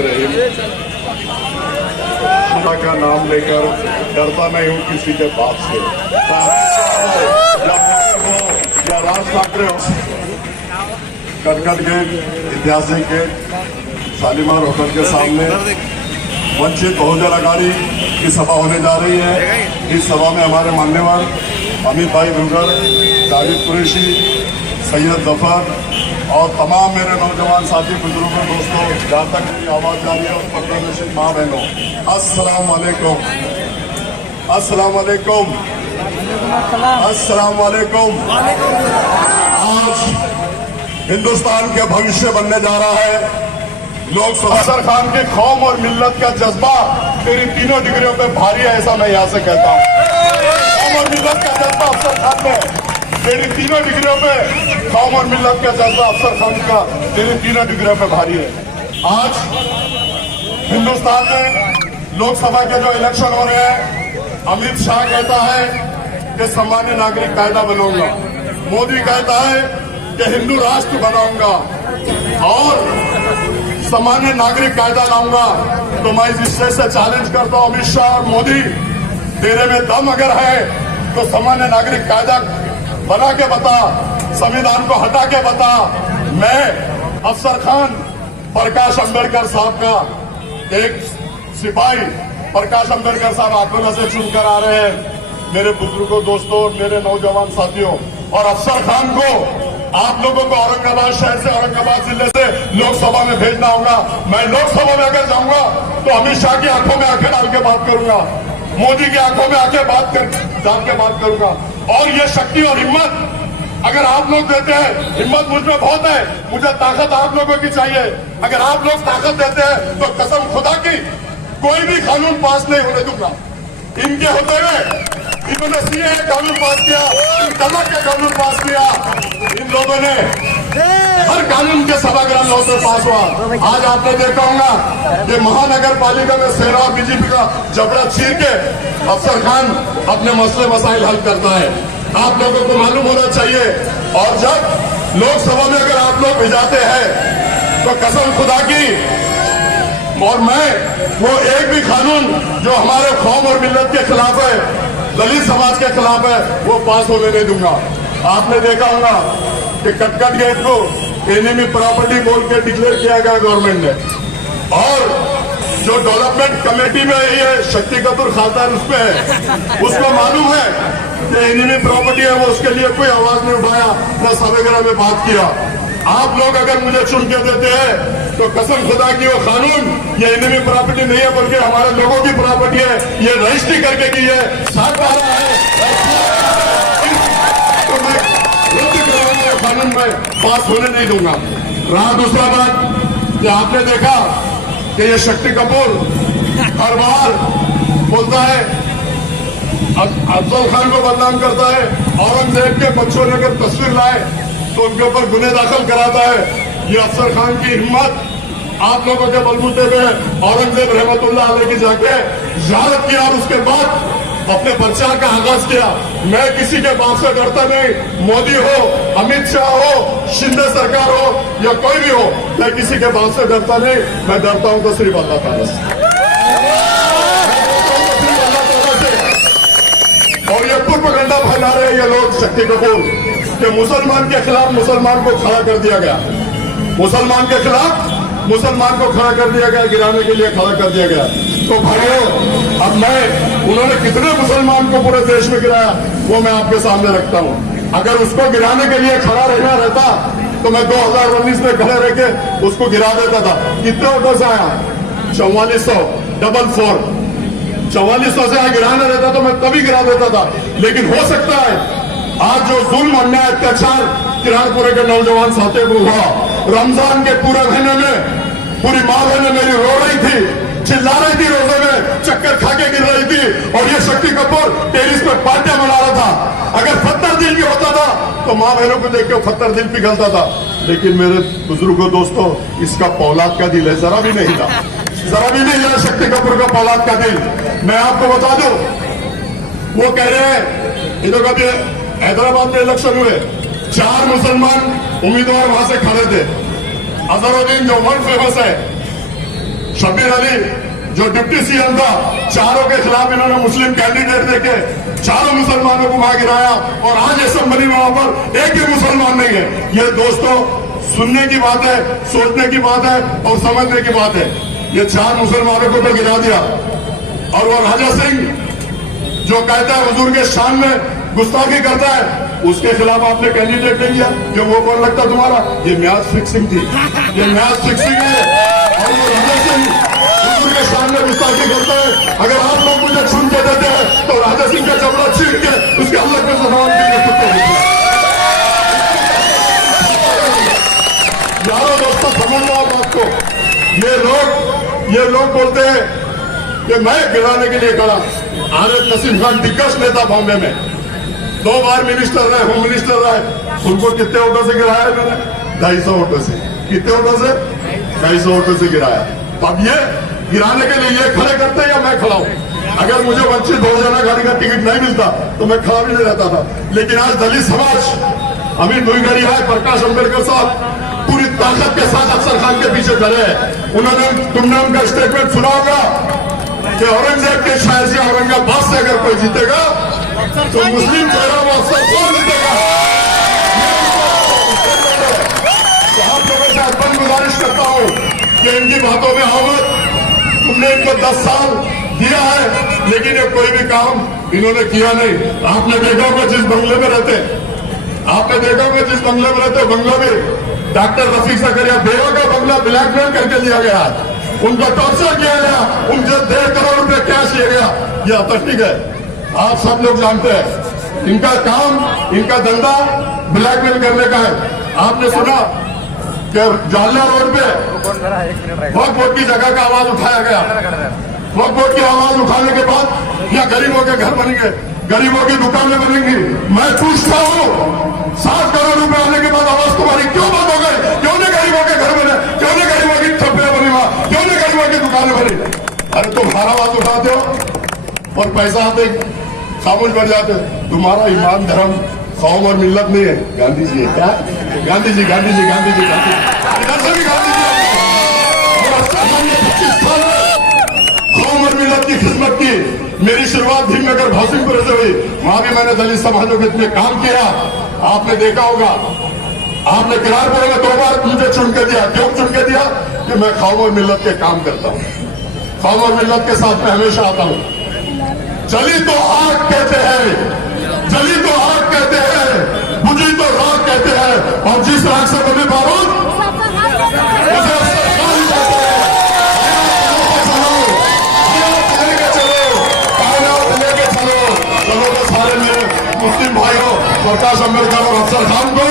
रहीम। खुदा का नाम लेकर डरता नहीं हूँ किसी के बाप से, या राज ठाकरे हो। कटकट गेट, ऐतिहासिक गेट, शालीमार होटल के सामने वंचित बहुजन अघाड़ी की सभा होने जा रही है। इस सभा में हमारे मान्यवर अमित भाई भुगर, जावेद कुरैशी, सैयद जफर और तमाम मेरे नौजवान साथी, बुजुर्गों, दोस्तों, जहाँ तक मेरी आवाज जा रही है और पत्रकारिता माँ बहनों, अस्सलाम वालेकुम, अस्सलाम वालेकुम, अस्सलाम वालेकुम। आज हिंदुस्तान के भविष्य बनने जा रहा है। लोकसभा अफसर खान की कौम और मिल्लत का जज्बा तेरी तीनों डिग्रियों पे भारी है, ऐसा मैं यहाँ से कहता हूँ। कौम और मिल्लत का जज्बा अफसर खान में तेरी तीनों डिग्रियों पे, कौम और मिल्लत का जज्बा अफसर खान का तेरी तीनों डिग्रियों पे भारी है। आज हिंदुस्तान में लोकसभा के जो इलेक्शन हो रहे हैं, अमित शाह कहता है कि सामान्य नागरिक कायदा बनाऊंगा, मोदी कहता है कि हिंदू राष्ट्र बनाऊंगा और सामान्य नागरिक कायदा लाऊंगा। तो मैं इस स्टेज से चैलेंज करता हूं, अमित शाह और मोदी, तेरे में दम अगर है तो सामान्य नागरिक कायदा बना के बता, संविधान को हटा के बता। मैं अफसर खान प्रकाश अंबेडकर साहब का एक सिपाही, प्रकाश अंबेडकर साहब आकोला से चुनकर आ रहे हैं। मेरे बुजुर्गों, दोस्तों, मेरे नौजवान साथियों, और अफसर खान को आप लोगों को औरंगाबाद शहर से, औरंगाबाद जिले से लोकसभा में भेजना होगा। मैं लोकसभा में अगर जाऊंगा तो अमित शाह की आंखों में आंखें डाल के बात करूंगा, मोदी की आंखों में आंखें डाल के बात करूंगा। और ये शक्ति और हिम्मत अगर आप लोग देते हैं, हिम्मत मुझ में बहुत है, मुझे ताकत आप लोगों की चाहिए। अगर आप लोग ताकत देते हैं तो कसम खुदा की कोई भी कानून पास नहीं होने दूंगा। इनके होते हुए इन्होंने सीए कानून पास किया, तलाक का कानून पास किया, इन लोगों ने हर कानून के सभागृह में होकर पास हुआ। आज आपने देखा होगा कि महानगर पालिका में सेना और बीजेपी का जबड़ा चीर के अफसर खान अपने मसले मसाइल हल करता है। आप लोगों को मालूम होना चाहिए। और जब लोकसभा में अगर आप लोग भिजाते हैं तो कसम खुदा की, और मैं वो एक भी कानून जो हमारे कौम और मिल्लत के खिलाफ है, दलित समाज के खिलाफ है, वो पास होने नहीं दूंगा। आपने देखा होगा कि कटकट गेट को एनिमी प्रॉपर्टी बोल के डिक्लेयर किया गया गवर्नमेंट ने, और जो डेवलपमेंट कमेटी में ये शक्ति कपूर खासदार उसमें है, उसको मालूम है कि एनिमी प्रॉपर्टी है, वो उसके लिए कोई आवाज नहीं उठाया, न सभागृह में बात किया। आप लोग अगर मुझे चुन के देते हैं तो कसम खुदा की वो कानून ये एनिमी प्रॉपर्टी नहीं है, बल्कि हमारे लोगों की प्रॉपर्टी है, ये रजिस्ट्री करके की है, साथ आ रहा है, तो मैं रद्द कराऊंगा कानून में पास होने नहीं दूंगा। रहा दूसरा बात कि आपने देखा कि ये शक्ति कपूर हर बार बोलता है, अफजल खान को बदनाम करता है, औरंगजेब के बच्चों ने अगर तस्वीर लाए तो उनके ऊपर गुने दाखिल कराता है। ये अफसर खान की हिम्मत आप लोगों के बलबूते पे औरंगजेब रहमतुल्लाह अलैह की जाके ज़ियारत किया और उसके बाद अपने प्रचार का आगाज किया। मैं किसी के बाप से डरता नहीं, मोदी हो, अमित शाह हो, शिंदे सरकार हो या कोई भी हो, मैं किसी के बाप से डरता नहीं। मैं डरता हूं तो सिर्फ अल्लाह ताला से। और ये प्रोपेगेंडा फैला रहे हैं ये लोग, शक्ति कपूर, कि मुसलमान के खिलाफ मुसलमान को खड़ा कर दिया गया, मुसलमान के खिलाफ मुसलमान को खड़ा कर दिया गया, गिराने के लिए खड़ा कर दिया गया। तो भाइयों, अब मैं उन्होंने कितने मुसलमान को पूरे देश में गिराया वो मैं आपके सामने रखता हूं। अगर उसको गिराने के लिए खड़ा रहना रहता तो मैं 2019 में खड़े रह के उसको गिरा देता था। कितने वोटों से आया? 4400, 4400 से गिराना रहता तो मैं तभी गिरा देता था। लेकिन हो सकता है आज जो जुल्म, अन्याय, अत्याचार किरानपुरे के नौजवान साथियों को हुआ, रमजान के पूरे महीने में पूरी माँ बहने मेरी रो रही थी, चिल्ला रही थी, रोजे में चक्कर खा के गिर रही थी, और ये शक्ति कपूर टेरिस पे पार्टियां मना रहा था। अगर 70 दिल भी होता था तो माँ बहनों को देख के 70 दिल पिघलता था। लेकिन मेरे बुजुर्गों, दोस्तों, इसका पौलाद का दिल है, जरा भी नहीं था, जरा भी नहीं है शक्ति कपूर का पौलाद का दिल। मैं आपको बता दूं, वो कह रहे हैं, इधर कभी हैदराबाद में इलेक्शन हुए, 4 मुसलमान उम्मीदवार वहां से खड़े थे। अजहरुद्दीन जो वर्ल्ड फेमस है, शब्बीर अली जो डिप्टी सीएम था, चारों के खिलाफ इन्होंने मुस्लिम कैंडिडेट देके चारों मुसलमानों को वहां गिराया और आज असेंबली में वहां पर एक भी मुसलमान नहीं है। ये दोस्तों सुनने की बात है, सोचने की बात है और समझने की बात है। ये 4 मुसलमानों को तो गिरा दिया और वो राजा सिंह जो कहता है हुजूर के शान में गुस्ताखी करता है, उसके खिलाफ आपने कैंडिडेट नहीं किया। जो वो कौन लगता तुम्हारा? ये मैच फिक्सिंग थी, ये मैच फिक्सिंग है। और वो राजा सिंह हुजूर के शान में गुस्ताखी करता है। अगर आप लोग मुझे छूट के देते हैं तो राजा सिंह का जबड़ा छीन के उसके अल्लाह के जबान के लिए कुत्ते यारों दोस्तों समझ लो बात को। ये लोग बोलते हैं कि मैं गिराने के लिए खड़ा। आरिफ नसीम खान दिग्गज नेता बॉम्बे में 2 बार मिनिस्टर रहे, होम मिनिस्टर रहे। उनको कितने वोटों से गिराया इन्होंने? 250 वोटों से। कितने वोटों से? 250 वोटों से गिराया। अब ये गिराने के लिए ये खड़े करते या मैं खड़ा हूं? अगर मुझे वंचित बहुजन आघाड़ी का टिकट नहीं मिलता तो मैं खड़ा भी नहीं रहता था। लेकिन आज दलित समाज अमित भुईगड़िया है, प्रकाश अंबेडकर साहब पूरी ताकत के साथ अफसर खान के पीछे खड़े हैं। तुमने उनका स्टेटमेंट सुना होगा कि औरंगजेब के शायर से औरंगाबाद से अगर कोई जीतेगा तो मुस्लिम चेहरा वो अफसर कौन जीतेगा? तो आप लोगों से अपन गुजारिश करता हूं कि इनकी बातों में आओ मत। तुमने इनको 10 साल दिया है लेकिन ये कोई भी काम इन्होंने किया नहीं। आपने देखा होगा जिस बंगले में रहते, बंगला में डॉक्टर रफीक ज़करिया बेवा का बंगला ब्लैकमेल करके लिया गया, उनका टॉर्चर किया गया, उनसे 1.5 करोड़ रुपए कैश लिया गया। ये अतर्किक है, आप सब लोग जानते हैं। इनका काम, इनका धंधा ब्लैकमेल करने का है। आपने सुना कि जालना रोड पे वक्फ बोर्ड की जगह का आवाज उठाया गया। वक्फ बोर्ड की आवाज उठाने के बाद या गरीबों के घर बनेंगे, गरीबों की दुकानें बनेंगी। मैं पूछता हूँ 7 करोड़ रुपए आने के बाद आवाज तुम्हारी क्यों बंद हो गई? क्यों नहीं गरीबों के घर बने? क्यों नहीं गरीबों की छप्पे बनी? वहां क्यों नहीं गरीबों की दुकानें बनी? अरे तुम हर आवाज उठाते हो और पैसा आते खामोश बढ़ जाते हो। तुम्हारा ईमान, धर्म, कौम और मिल्लत नहीं है। गांधी जी है क्या? गांधी जी इधर से भी गांधी जी। 25 साल कौम और मिल्लत की खिदमत की। मेरी शुरुआत भीमनगर भासिमपुर से हुई, वहां भी मैंने दलित समाजों के लिए काम किया। आपने देखा होगा, आपने किरारपुर में 2 बार मुझे चुन के दिया। क्यों चुन के दिया? कि मैं कौम और मिल्लत के काम करता हूँ, कौम और मिल्लत के साथ मैं हमेशा आता हूँ। जली तो आग कहते हैं, जली तो आग कहते हैं, बुझी तो राख कहते हैं, और जिस राख से बने बारूद उसे सरकार कहते हैं। चलो तो सारे मेरे मुस्लिम भाइयों, प्रकाश अंबेडकर और अफसर खान को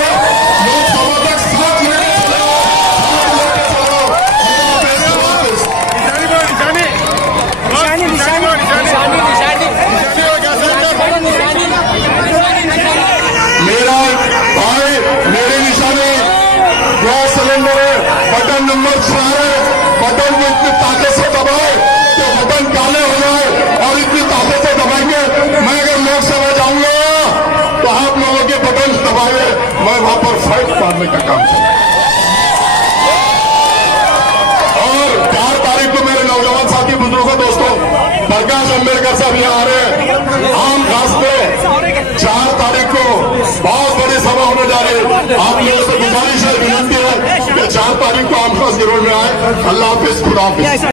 लोकसभा तक साथ लेके चलो। मेरा भाई, मेरी निशानी गैस सिलेंडर है, बटन नंबर 6 है। बटन को इतनी ताकत से दबाए कि बटन काले हो जाए, और इतनी ताकत से दबाएंगे मैं अगर लोकसभा जाऊंगा तो आप लोगों के बटन दबाए मैं वहां पर फाइट मारने का काम करूंगा। और 4 तारीख को मेरे नौजवान साथी बुजुर्गों दोस्तों प्रकाश अंबेडकर साहब यहाँ आ रहे हैं आम खास पे। 4 तारीख को बहुत बड़ी सभा होने जा रही है। आप लोगों से गुजारिश है, विनती है कि 4 तारीख को आम खास के रोड में आए। अल्लाह हाफिज, खुदा हाफिज।